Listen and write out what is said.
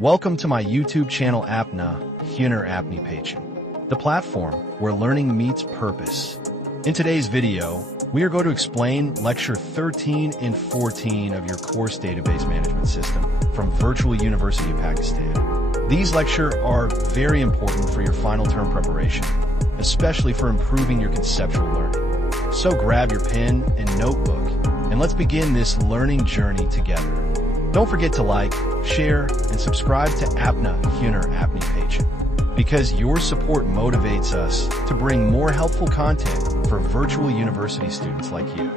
Welcome to my YouTube channel Apna Huner Apni Pachin, the platform where learning meets purpose. In today's video, we are going to explain Lecture 13 and 14 of your course Database Management System from Virtual University of Pakistan. These lectures are very important for your final term preparation, especially for improving your conceptual learning. So grab your pen and notebook, and let's begin this learning journey together. Don't forget to like, share, and subscribe to Apna Huner Apni Pachin, because your support motivates us to bring more helpful content for virtual university students like you.